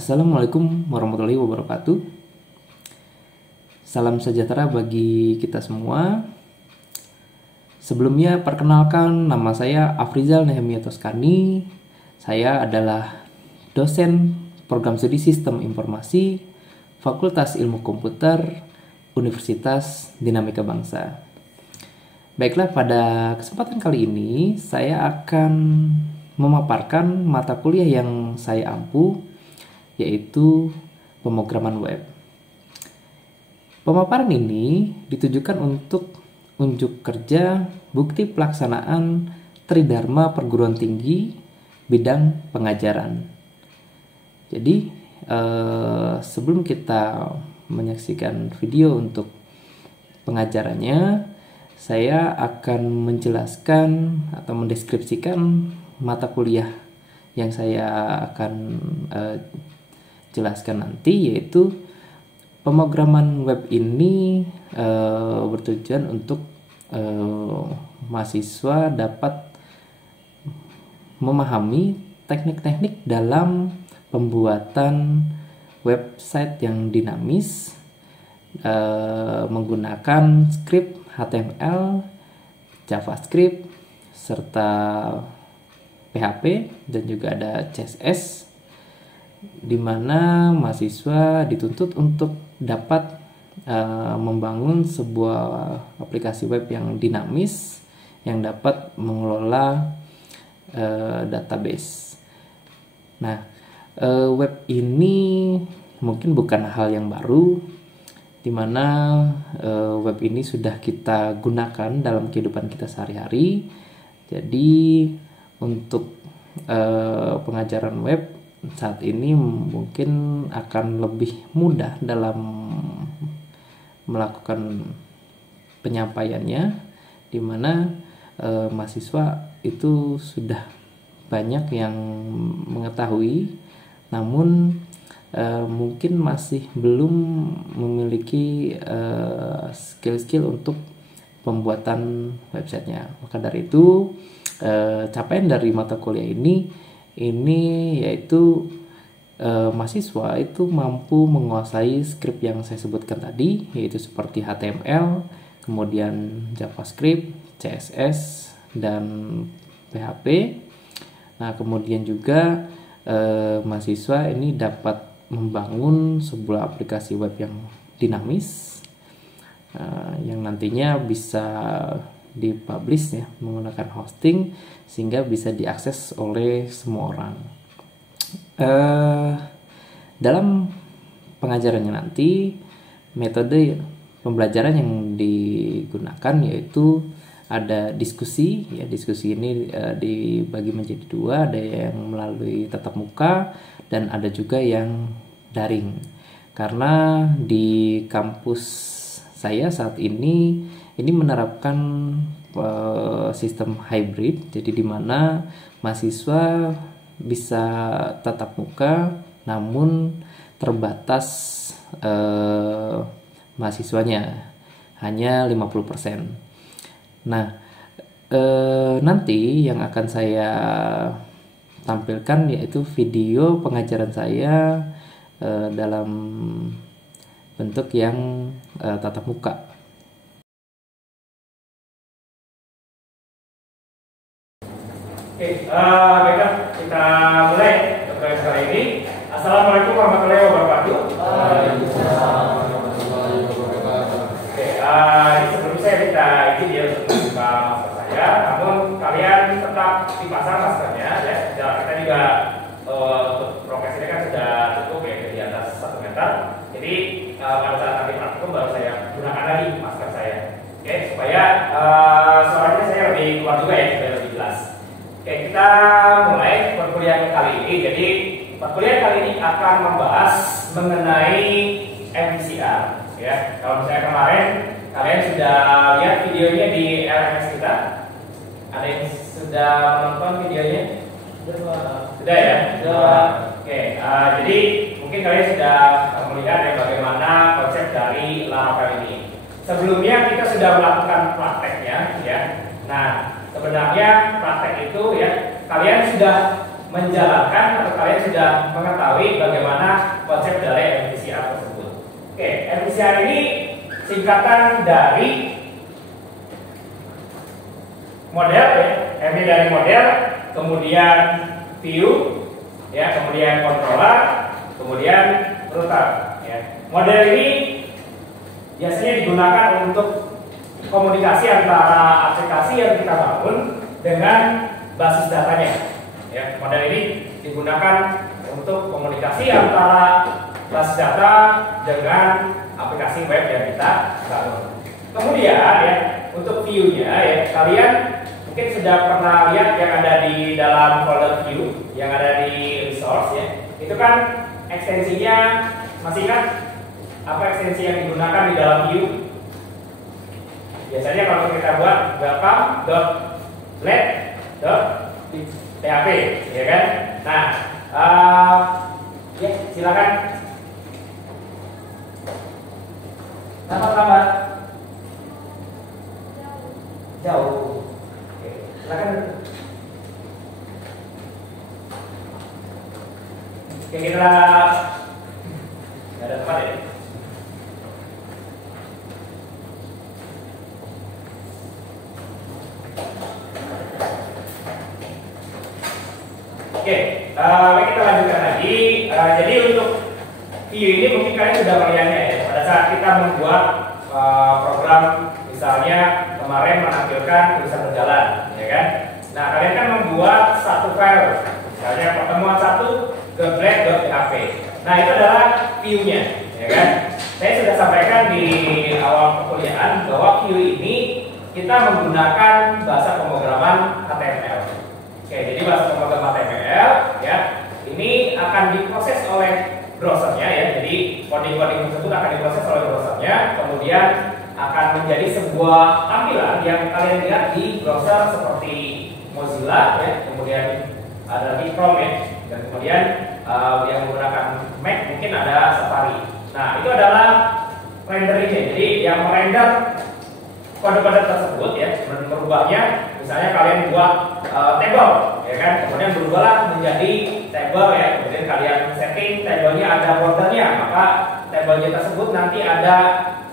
Assalamualaikum warahmatullahi wabarakatuh. Salam sejahtera bagi kita semua. Sebelumnya perkenalkan, nama saya Afrizal Nehemia Toskani. Saya adalah dosen program studi Sistem Informasi Fakultas Ilmu Komputer Universitas Dinamika Bangsa. Baiklah, pada kesempatan kali ini saya akan memaparkan mata kuliah yang saya ampu, yaitu pemrograman web. Pemaparan ini ditujukan untuk unjuk kerja bukti pelaksanaan Tridharma Perguruan Tinggi bidang pengajaran. Jadi sebelum kita menyaksikan video untuk pengajarannya, saya akan menjelaskan atau mendeskripsikan mata kuliah yang saya akan jelaskan nanti, yaitu pemrograman web ini bertujuan untuk mahasiswa dapat memahami teknik-teknik dalam pembuatan website yang dinamis menggunakan script HTML, JavaScript, serta PHP, dan juga ada CSS, di mana mahasiswa dituntut untuk dapat membangun sebuah aplikasi web yang dinamis yang dapat mengelola database. Nah, web ini mungkin bukan hal yang baru, di mana web ini sudah kita gunakan dalam kehidupan kita sehari-hari. Jadi untuk pengajaran web saat ini mungkin akan lebih mudah dalam melakukan penyampaiannya, di mana mahasiswa itu sudah banyak yang mengetahui, namun mungkin masih belum memiliki skill-skill untuk pembuatan websitenya. Maka dari itu capaian dari mata kuliah ini yaitu mahasiswa itu mampu menguasai script yang saya sebutkan tadi, yaitu seperti HTML, kemudian JavaScript, CSS, dan PHP. Nah, kemudian juga mahasiswa ini dapat membangun sebuah aplikasi web yang dinamis, yang nantinya bisa dipublish ya menggunakan hosting, sehingga bisa diakses oleh semua orang. Dalam pengajarannya nanti, metode pembelajaran yang digunakan yaitu ada diskusi. Ya, diskusi ini dibagi menjadi dua, ada yang melalui tatap muka dan ada juga yang daring. Karena di kampus saya saat ini menerapkan sistem hybrid, jadi di mana mahasiswa bisa tatap muka, namun terbatas mahasiswanya, hanya 50%. Nah, nanti yang akan saya tampilkan yaitu video pengajaran saya dalam bentuk yang tatap muka. Oke, baiklah, kita mulai tutorial kali ini. Assalamualaikum warahmatullahi wabarakatuh. Oke, sebelum saya minta izin ya untuk membuka masker saya, namun kalian tetap dipasang maskernya ya. Kita juga untuk prokes ini kan sudah cukup ya, di atas 1 meter. Jadi pada saat nanti praktikum baru saya gunakan lagi masker saya. Oke, supaya suaranya saya lebih keluar juga ya, supaya lebih jelas. Oke, kita mulai perkuliahan kali ini. Jadi perkuliahan kali ini akan membahas mengenai MVCR ya. Kalau misalnya kemarin kalian sudah lihat videonya di LMS kita, ada yang sudah menonton videonya? Sudah ya? Sudah. Oke, jadi mungkin kalian sudah melihat ya bagaimana konsep dari Laravel ini. Sebelumnya kita sudah melakukan prakteknya ya. Nah, sebenarnya praktek itu ya, kalian sudah menjalankan atau kalian sudah mengetahui bagaimana konsep dari MVCR tersebut. Oke, MVCR ini singkatan dari model ya, MV dari model, kemudian view ya, kemudian controller, kemudian router ya. Model ini biasanya digunakan untuk komunikasi antara aplikasi yang kita bangun dengan basis datanya ya. Model ini digunakan untuk komunikasi antara basis data dengan aplikasi web yang kita bangun. Kemudian ya, untuk view-nya ya, kalian mungkin sudah pernah lihat yang ada di dalam folder view, yang ada di resource ya. Itu kan ekstensinya, masih ingat apa ekstensi yang digunakan di dalam view? Biasanya kalau kita buat welcome.let.php ya kan. Nah, ya silakan tambah jauh. Oke, silakan. Oke, kita nggak ada tempat ya. Oke, kita lanjutkan lagi. Jadi untuk view ini mungkin kalian sudah melihatnya ya. Pada saat kita membuat program, misalnya kemarin menampilkan tulisan berjalan, ya kan? Nah, kalian kan membuat satu file, misalnya pertemuan satu geblek.php. Nah, itu adalah view-nya, ya kan? Saya sudah sampaikan di awal perkuliahan bahwa view ini kita menggunakan bahasa pemrograman HTML. Oke, jadi bahasa pemrograman HTML ya, ini akan diproses oleh browsernya ya. Jadi coding-coding tersebut akan diproses oleh browsernya, kemudian akan menjadi sebuah tampilan yang kalian lihat di browser seperti Mozilla ya, kemudian ada di Chrome ya, dan kemudian yang menggunakan Mac mungkin ada Safari. Nah, itu adalah renderingnya. Jadi yang merender kode-kode tersebut ya, merubahnya, misalnya kalian buat table ya kan, kemudian berubahlah menjadi table ya, kemudian kalian setting tabelnya ada bordernya, maka tabelnya tersebut nanti ada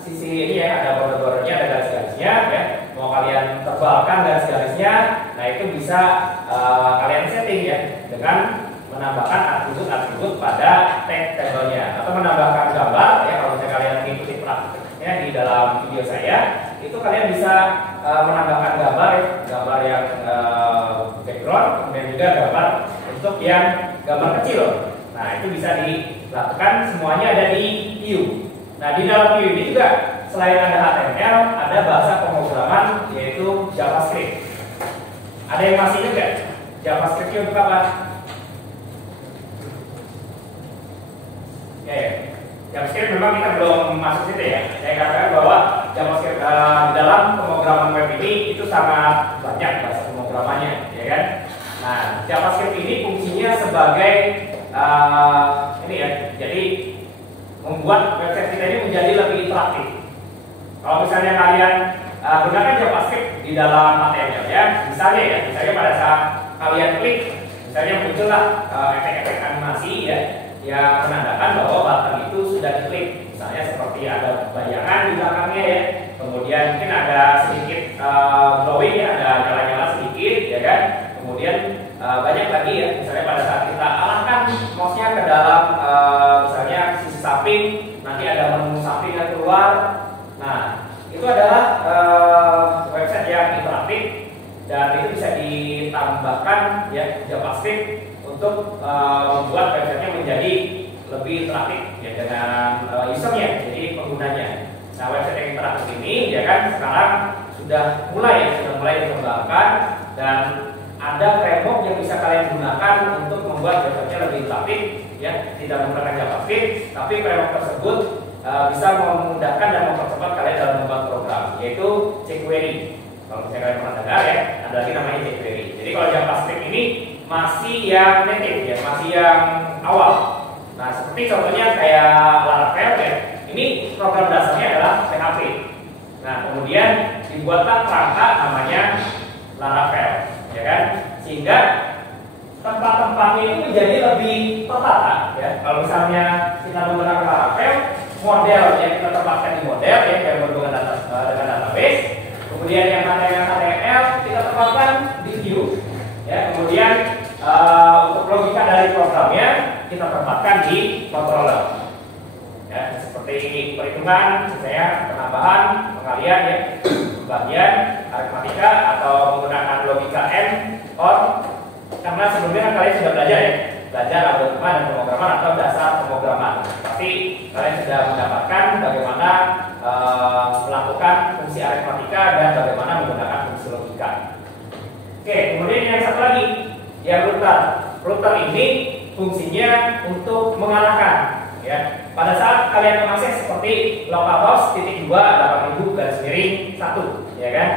sisi ini ya, ada border-bordernya, ada garis-garisnya ya. Mau kalian tebalkan garis-garisnya, nah itu bisa kalian setting ya dengan menambahkan atribut-atribut pada tag tabelnya, atau menambahkan gambar ya. Kalau misalnya kalian mengikuti praktiknya di dalam video saya, itu kalian bisa menambahkan gambar ya, gambar yang background, kemudian juga gambar untuk yang gambar kecil. Nah, itu bisa dilakukan, semuanya ada di view. Nah, di dalam view ini juga selain ada HTML, ada bahasa pemrograman yaitu JavaScript. Ada yang masih ingat nggak? JavaScript itu untuk apa? Ya, JavaScript memang kita belum masuk situ ya. Saya katakan bahwa JavaScript di dalam pemrograman web ini itu sangat banyak bahasa pemrogramannya, ya kan? Nah, JavaScript ini fungsinya sebagai ini ya. Jadi membuat website kita ini menjadi lebih interaktif. Kalau misalnya kalian gunakan JavaScript di dalam HTML ya, misalnya pada saat kalian klik, misalnya muncullah efek-efek animasi ya, yang menandakan bahwa button itu sudah diklik. Misalnya seperti ada bayangan di belakangnya ya, kemudian mungkin ada sedikit glowing ya, ada nyala-nyala sedikit ya kan. Kemudian banyak lagi ya, misalnya pada saat kita arahkan mouse-nya ke dalam misalnya sisi samping, nanti ada menu samping yang keluar. Nah, itu adalah website yang interaktif, dan itu bisa ditambahkan ya JavaScript untuk membuat websitenya menjadi lebih interaktif ya dengan usernya, jadi penggunanya. Nah, website yang interaktif ini ya kan sekarang sudah mulai dikembangkan, dan ada framework yang bisa kalian gunakan untuk membuat websitenya lebih interaktif ya, tidak menggunakan JavaScript, tapi framework tersebut bisa memudahkan dan mempercepat kalian dalam membuat program, yaitu jQuery. Kalau misalnya kalian pernah dengar ya, ada lagi namanya jQuery. Jadi kalau JavaScript ini masih yang native ya, masih yang awal. Nah, seperti contohnya kayak Laravel ya, ini program dasarnya adalah PHP. Nah, kemudian dibuatlah perangkat namanya Laravel, ya kan? Sehingga tempat-tempatnya itu menjadi lebih tertata ya. Kalau misalnya kita menggunakan Laravel, model yang kita tempatkan di model ya yang berhubungan dengan database. Kemudian yang HTML kita tempatkan di view ya. Kemudian untuk logika dari programnya kita tempatkan di controller ya, seperti perhitungan, misalnya penambahan, pengalian ya, pembagian, aritmatika atau menggunakan logika AND, OR. Karena sebelumnya kalian sudah belajar ya, belajar algoritma dan pemrograman atau dasar pemrograman. Tapi kalian sudah mendapatkan bagaimana melakukan fungsi aritmatika dan bagaimana menggunakan fungsi logika. Oke, kemudian yang satu lagi, yang router. Router ini fungsinya untuk mengarahkan. Ya, pada saat kalian mengakses seperti localhost /2 8000 1, ya kan?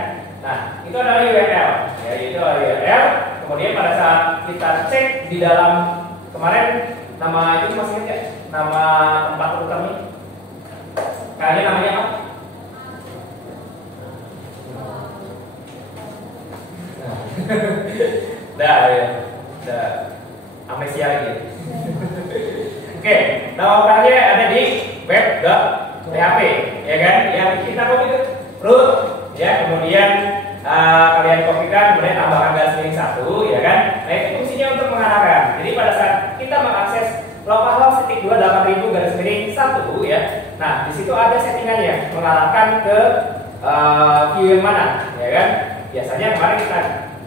Nah, itu adalah URL, ya, itu adalah URL. Kemudian pada saat kita cek di dalam kemarin nama itu masih ingat ya? Nama tempat routernya? Kalian namanya apa? Dah ya, dah amnesia lagi. Oke, nama operasinya ada di web.php, ya kan? Yang kita copy itu root, ya. Kemudian kalian kopikan, kemudian tambahkan garis miring 1, ya kan? Nah, itu fungsinya untuk mengarahkan. Jadi pada saat kita mengakses localhost /2 8000 garis miring 1, ya. Nah, di situ ada settingannya mengarahkan ke view yang mana, ya kan? Biasanya kemarin kita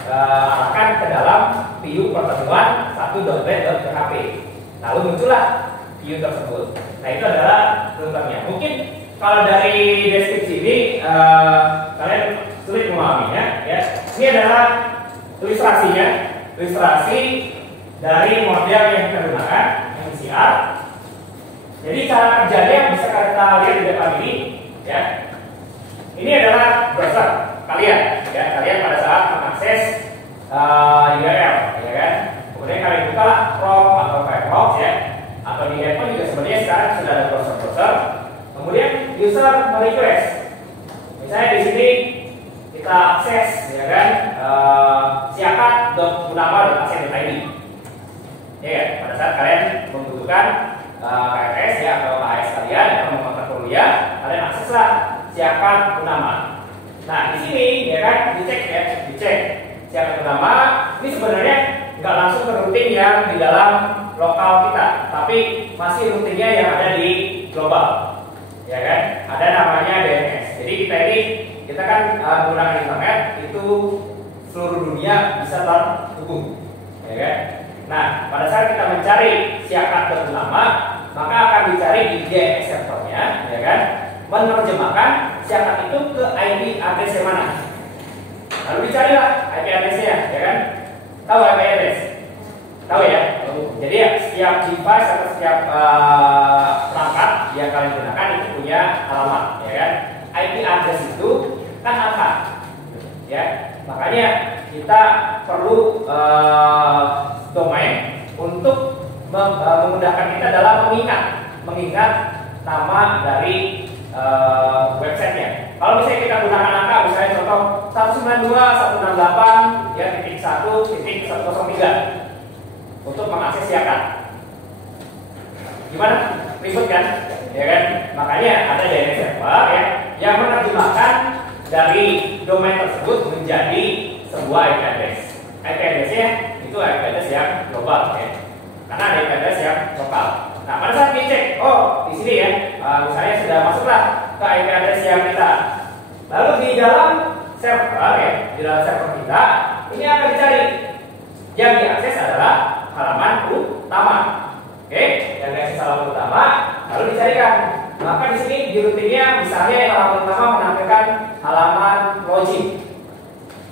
arahkan ke dalam view pertemuan 1.web.php. Lalu muncullah view tersebut. Nah, itu adalah routernya. Mungkin kalau dari deskripsi ini kalian sulit memahaminya, ya. Ini adalah ilustrasinya, ilustrasi dari model yang kita gunakan, MCR. Jadi cara kerjanya bisa kita lihat di depan ini, ya. Ini adalah browser kalian, ya. Kalian pada saat mengakses URL, ya kan. Kemudian kalian buka Chrome atau Firefox, ya. Atau di handphone juga sebenarnya sekarang sudah ada browser-browser. Kemudian user merequest. Misalnya di sini kita akses, ya kan, siakat.unama.ac.id. Ya, pada saat kalian membutuhkan KRS ya atau KS kalian atau mau mata kuliah, kalian akseslah siakat Unama. Nah, di sini ya kan dicek siakat Unama. Ini sebenarnya nggak langsung ke routing yang di dalam lokal kita, tapi masih routingnya yang ada di global, ya kan? Ada namanya DNS. Jadi kita kan menggunakan internet itu seluruh dunia bisa terhubung, ya kan? Nah, pada saat kita mencari siakat.unama, maka akan dicari di DNS servernya, ya kan? Menerjemahkan siakat itu ke IP address yang mana? Lalu dicarilah IP address-nya, ya kan? Tahu IP address? Tahu ya? Jadi ya, setiap device atau setiap perangkat yang kalian gunakan itu punya alamat, ya kan? IP address itu kan angka, ya. Makanya kita perlu domain untuk memudahkan kita dalam mengingat nama dari websitenya. Kalau misalnya kita gunakan angka, misalnya contoh 192.168 ya .1.103 untuk mengakses siakat. Gimana? Ribet kan? Ya kan? Makanya ada DNS server ya yang menerjemahkan dari domain tersebut menjadi sebuah IP address. IP address-nya itu IP address yang global ya. Karena ada IP address yang lokal. Nah, pada saat dicek, oh di sini ya, misalnya sudah masuklah ke IP address yang kita. Lalu di dalam server ya, di dalam server kita, ini akan dicari. Yang diakses adalah halaman utama. Oke, yang diakses halaman utama, lalu dicarikan. Maka di sini di routingnya misalnya halaman utama menampilkan halaman login.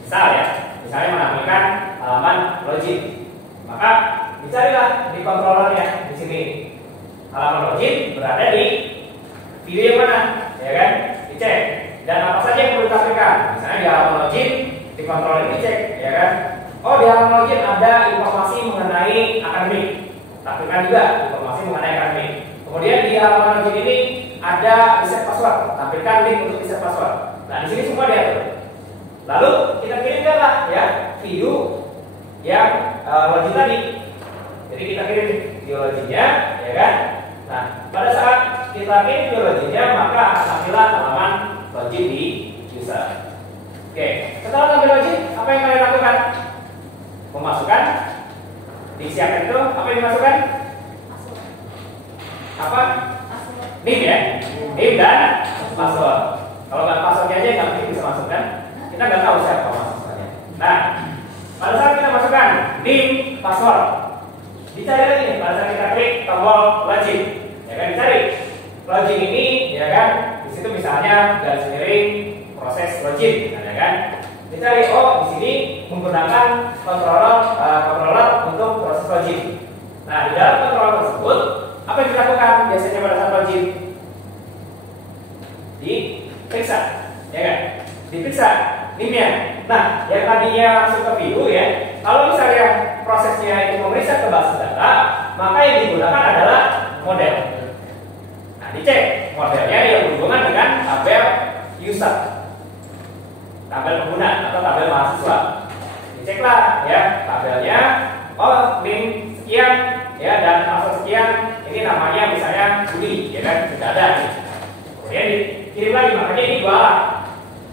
Misal ya, misalnya menampilkan halaman login. Maka dicarilah di controllernya di sini. Halaman login berada di video yang mana, ya kan? Dicek. Dan apa saja yang perlu ditampilkan. Misalnya di halaman login, di controller dicek, ya kan? Oh, di halaman login ada informasi mengenai akademik. Tampilkan juga informasi mengenai akademik. Kemudian di halaman login ini ada reset password. Tampilkan link untuk reset password. Nah, di sini semua diatur. Lalu kita kirimkanlah ya video yang login tadi. Jadi kita kirim geologinya, ya kan? Nah, pada saat kita kirim geologinya, maka akan tampilan halaman login di user. Oke, setelah tampil login, apa yang kalian lakukan? Memasukkan, disiapkan itu apa yang dimasukkan? Apa? NIM ya, NIM dan password. Kalau nggak passwordnya aja nggak mungkin bisa masukkan. Kita nggak tahu siapa masukkannya. Nah, pada saat kita masukkan NIM, password, dicari lagi nih. Pada saat kita klik tombol login, ya kan dicari login ini, ya kan? Di situ misalnya garis miring proses login, ya kan? Dicari di sini menggunakan controller untuk proses login. Nah, di dalam controller tersebut apa yang dilakukan biasanya pada saat login? Diperiksa, ya kan? Diperiksa NIM-nya. Nah, yang tadinya langsung ke view ya, kalau misalnya prosesnya itu memeriksa ke basis data, maka yang digunakan adalah model. Nah, dicek modelnya yang berhubungan dengan tabel user, tabel pengguna atau tabel mahasiswa. Diceklah ya tabelnya, NIM sekian ya dan password sekian, ini namanya misalnya Budi, ya kan, sudah ada nih. Kemudian dikirim lagi, makanya ini dua alat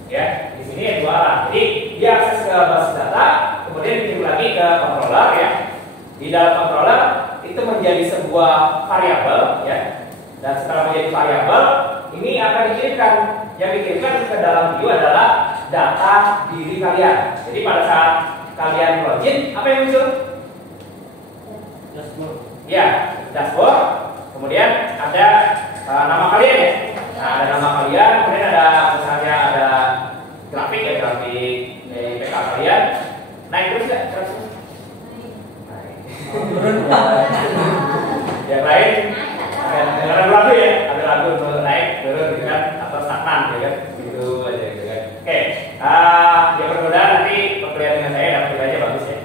ya, di sini ada dua alat. Jadi dia akses ke basis data, kemudian dikirim lagi ke controller ya. Di dalam controller itu menjadi sebuah variabel ya, dan setelah menjadi variabel ini akan dikirimkan. Yang dikirimkan ke dalam view adalah data diri kalian. Jadi pada saat kalian login, apa yang muncul? Dashboard. Ya, dashboard. Kemudian ada nama kalian ya. Nah, ada nama kalian, kemudian ada misalnya ada grafik ya, grafik PK kalian. Naik terus nggak? Terus. Yang lain ada lagu ya, ada lagu untuk naik turun gitu kan, atau stagnan ya kan, gitu aja gitu kan. Oke, yang berbeda nanti perkuliahan dengan saya dan kuliahnya bagus ya.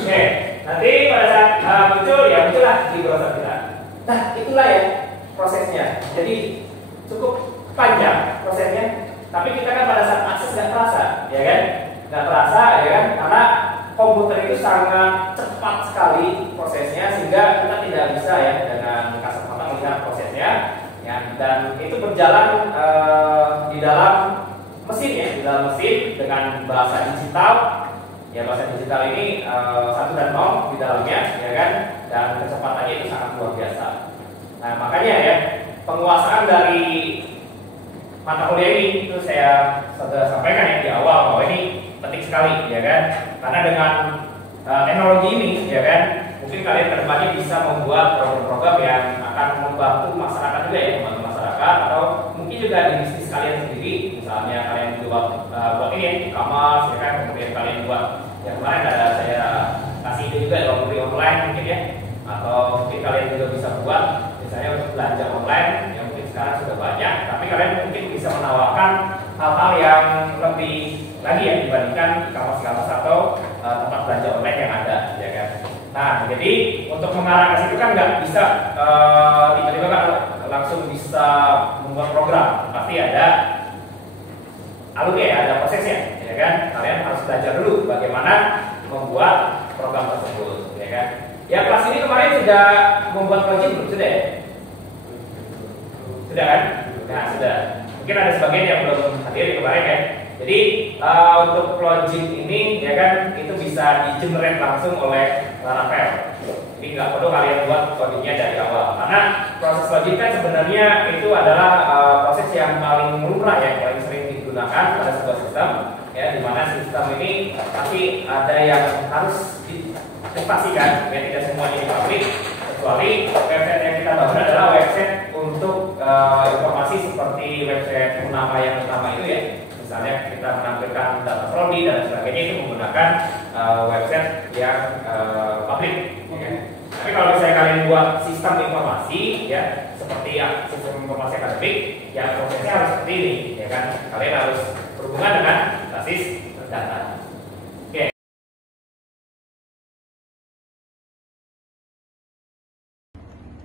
Oke, nanti pada saat muncullah di browser kita. Nah, itulah ya prosesnya. Jadi cukup panjang prosesnya, tapi kita kan pada saat akses nggak terasa, ya kan? Nggak terasa, ya kan? Karena komputer itu sangat cepat sekali prosesnya, sehingga kita tidak bisa ya dengan kasat mata melihat prosesnya, ya. Dan itu berjalan di dalam mesin ya, di dalam mesin dengan bahasa digital. Ya, bahasa digital ini 1 dan 0 di dalamnya, ya kan? Dan kecepatannya itu sangat luar biasa. Nah, makanya ya penguasaan dari mata kuliah ini itu saya sudah sampaikan ya di awal bahwa ini penting sekali, ya kan? Karena dengan teknologi ini, ya kan, mungkin kalian kedepannya bisa membuat program-program yang akan membantu masyarakat juga ya, membantu masyarakat, atau mungkin juga di bisnis kalian sendiri. Misalnya kalian buat ini ya, e-commerce, ya kan? Kemudian kalian buat yang kemarin ada saya kasih itu juga laundry online mungkin ya, atau mungkin kalian juga bisa buat misalnya untuk belanja online yang mungkin sekarang sudah banyak, tapi kalian mungkin bisa menawarkan hal-hal yang lebih lagi ya dibandingkan e-commerce atau tempat belanja online yang ada, ya kan. Nah, jadi untuk mengarah ke situ kan nggak bisa tiba-tiba kan langsung bisa membuat program, pasti ada alurnya, ada prosesnya, ya kan. Kalian harus belajar dulu bagaimana membuat program tersebut, ya kan. Ya, kelas ini kemarin sudah membuat login belum? Sudah ya? Sudah kan? Nah, sudah. Mungkin ada sebagian yang belum hadir kemarin ya. Jadi untuk login ini, ya kan, itu bisa di-generate langsung oleh Laravel. Jadi nggak perlu kalian buat codingnya dari awal. Karena proses login kan sebenarnya itu adalah proses yang paling lumrah ya, yang sering digunakan pada sebuah sistem. Ya, di mana sistem ini pasti ada yang harus dipastikan, ya tidak semuanya di publik, kecuali website yang kita bangun adalah website untuk informasi seperti website Purnama yang utama itu ya. Misalnya kita menampilkan data prodi dan sebagainya, itu menggunakan website yang publik. Ya. Tapi kalau misalnya kalian buat sistem informasi ya, seperti sistem informasi akademik, ya prosesnya harus seperti ini, ya kan? Kalian harus berhubungan dengan basis data. Oke.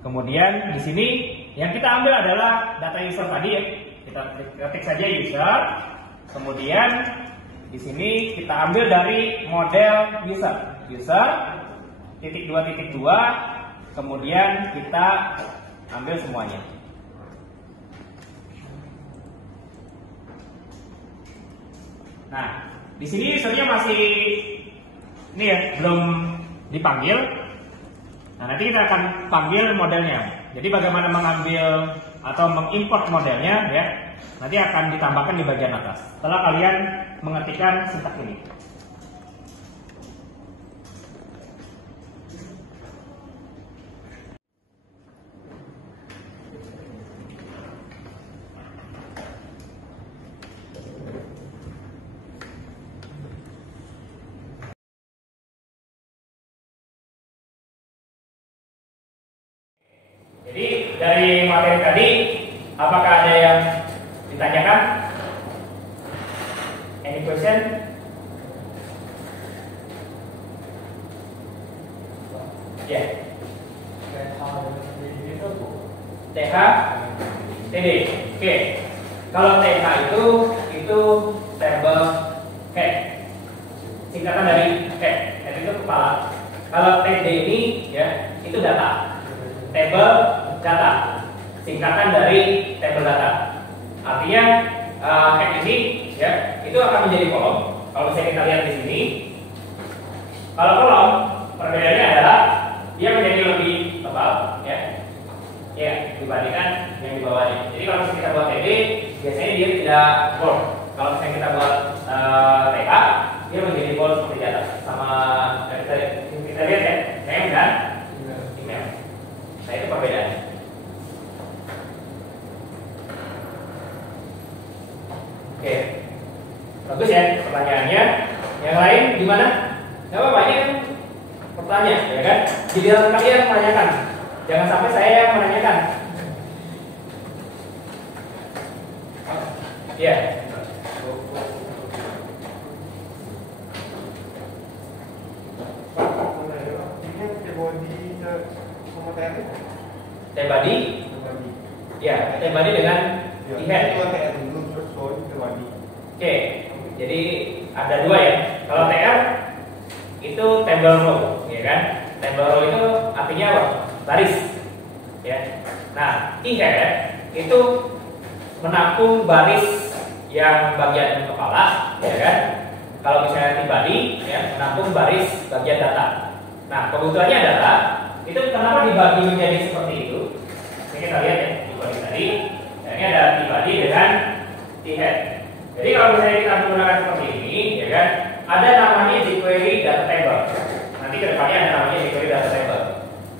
Kemudian di sini yang kita ambil adalah data user tadi ya. Kita ketik saja user. Kemudian Di sini kita ambil dari model user titik 2.2, kemudian kita ambil semuanya. Nah, di sini usernya masih ini ya, belum dipanggil. Nah, nanti kita akan panggil modelnya. Jadi bagaimana mengambil atau mengimport modelnya ya, nanti akan ditambahkan di bagian atas setelah kalian mengetikkan sintak ini. Jadi dari materi tadi, apakah ada yang ditanyakan? Any question? Ya. Yeah. TH, TD. Oke. Kalau TH itu table head. Singkatan dari head. Head itu kepala. Kalau TD ini ya, itu data. Table data, singkatan dari table data. Artinya head ini ya, itu akan menjadi kolom. Kalau misalnya kita lihat di sini, kalau kolom perbedaannya adalah dia menjadi lebih tebal ya dibandingkan yang di bawahnya. Jadi kalau misalnya kita buat TD, biasanya dia tidak bold. Kalau misalnya kita buat TK, dia menjadi bold seperti di atas. Sama kita lihat ya, name dan email. Nah, itu perbedaannya. Oke, bagus ya pertanyaannya. Yang lain gimana? Gak apa-apa, ini kan pertanyaan, ya kan? Giliran kalian menanyakan, jangan sampai saya yang menanyakan. Iya. T-body? Ya, T-body dengan event. Oke, jadi ada dua ya. Kalau TR itu table row, ya kan? Table row itu artinya apa? Baris, ya. Nah, event itu menampung baris yang bagian kepala, ya kan? Kalau misalnya T-body, ya, menampung baris bagian data. Nah, kebutuhannya adalah itu kenapa dibagi menjadi seperti itu? Ini kita lihat ya, dibagi tadi. Ini ada T-body dengan T-head. Jadi kalau misalnya kita menggunakan seperti ini, ya kan, ada namanya jQuery data table. Nanti kedepannya ada namanya jQuery data table.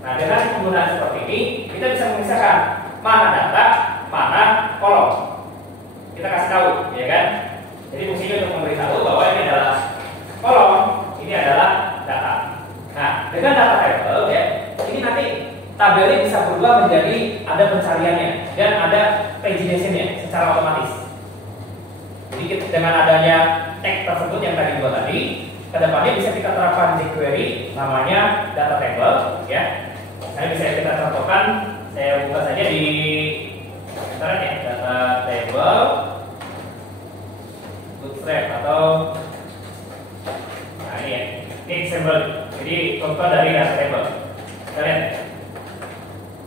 Nah, dengan penggunaan seperti ini, kita bisa memisahkan mana data, mana kolom. Kita kasih tahu, ya kan? Jadi fungsinya untuk memberitahu bahwa ini adalah kolom, ini adalah data. Nah, dengan data table, ya, ini nanti tabelnya bisa berubah menjadi ada pencariannya dan ada pagination-nya secara otomatis. Jadi dengan adanya tag tersebut yang tadi buat tadi, kedepannya bisa kita terapkan jQuery namanya data table, ya. Nah, bisa kita contohkan, saya buka saja di internet ya, data table bootstrap atau nah ini ya, ini example. Jadi contoh dari data table. Kita lihat.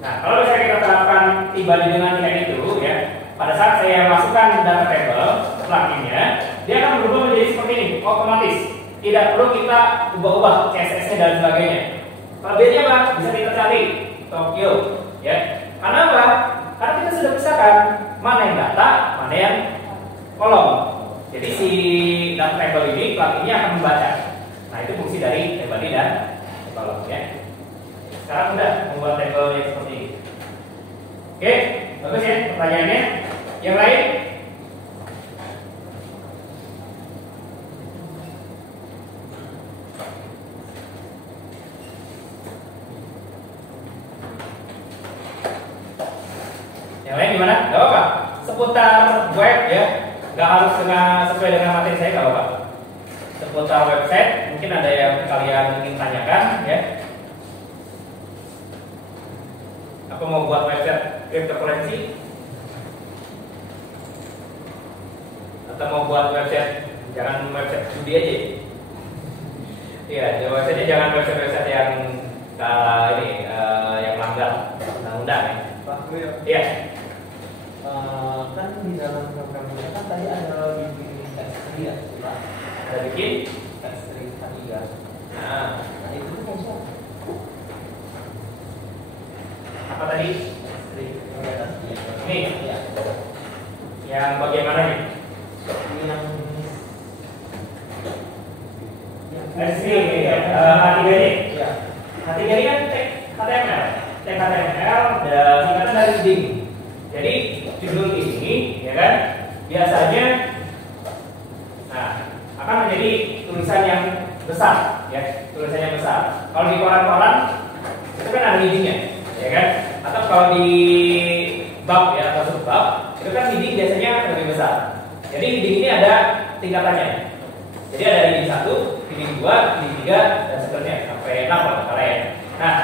Nah, kalau misalnya kita terapkan T-body dengan yang itu, ya, pada saat saya masukkan data table pluginnya, dia akan berubah menjadi seperti ini, otomatis. Tidak perlu kita ubah-ubah CSS-nya dan sebagainya. Kelebihannya apa? Bisa kita cari Tokyo, ya. Karena apa? Karena kita sudah pisahkan mana yang data, mana yang kolom. Jadi si data table ini pluginnya akan membaca. Nah, itu fungsi dari T-body dan kolom, ya. Sekarang sudah membuat table yang seperti ini. Oke, bagus ya pertanyaannya. Yang lain? Yang lain gimana? Gak apa-apa. Seputar web ya, gak harus sesuai dengan materi saya, gak apa-apa. Seputar website, mungkin ada yang kalian ingin tanyakan ya. Aku mau buat website cryptocurrency, atau mau buat website Jangan website judi aja. Iya, website jangan website yang yang melanggar undang-undang ya. Pak Buyo. Iya. Kan di dalam program kita kan tadi ada bikin X3 ya, Pak. Ada bikin X3 kan iya. nah Itu tuh maksudnya apa tadi? X3 kelihatan ya. Ini Iya. yang bagaimana nih? Yang H3 ya, H3 ini. Iya. H3 ini kan tag HTML. Tag HTML dan singkatan dari heading. Jadi judul ini ya kan biasanya akan menjadi tulisan yang besar ya, tulisannya besar. Kalau di koran-koran itu kan ada headingnya ya kan, atau kalau di bab ya atau subbab itu kan heading biasanya lebih besar. Jadi heading ini ada tingkatannya. Jadi ada heading 1, heading 2, heading 3 dan seterusnya sampai 6 kalau nggak salah ya. Nah,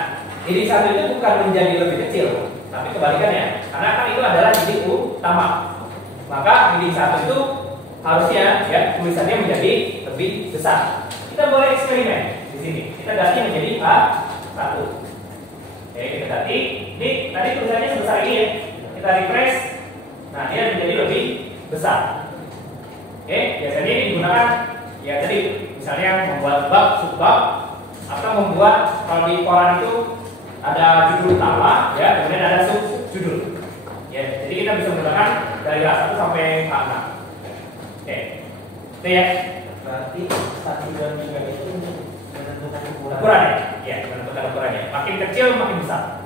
heading 1 itu bukan menjadi lebih kecil, tapi kebalikannya. Karena kan itu adalah heading utama. Maka heading 1 itu harusnya ya tulisannya menjadi lebih besar. Kita boleh eksperimen di sini. Kita ganti menjadi A1. Oke, kita ganti. Ini tadi tulisannya sebesar ini ya. Kita refresh. Nah, dia menjadi lebih besar. Oke, biasanya ini digunakan ya jadi misalnya membuat bab, subbab, atau membuat kalau di koran itu ada judul utama ya, kemudian ada subjudul. Ya, jadi kita bisa menggunakan dari A1 sampai A6. Oke. Itu ya. Berarti 1 dan 3 itu untuk menentukan ukuran. Ukurannya. Ya, menentukan ukurannya. Makin kecil makin besar.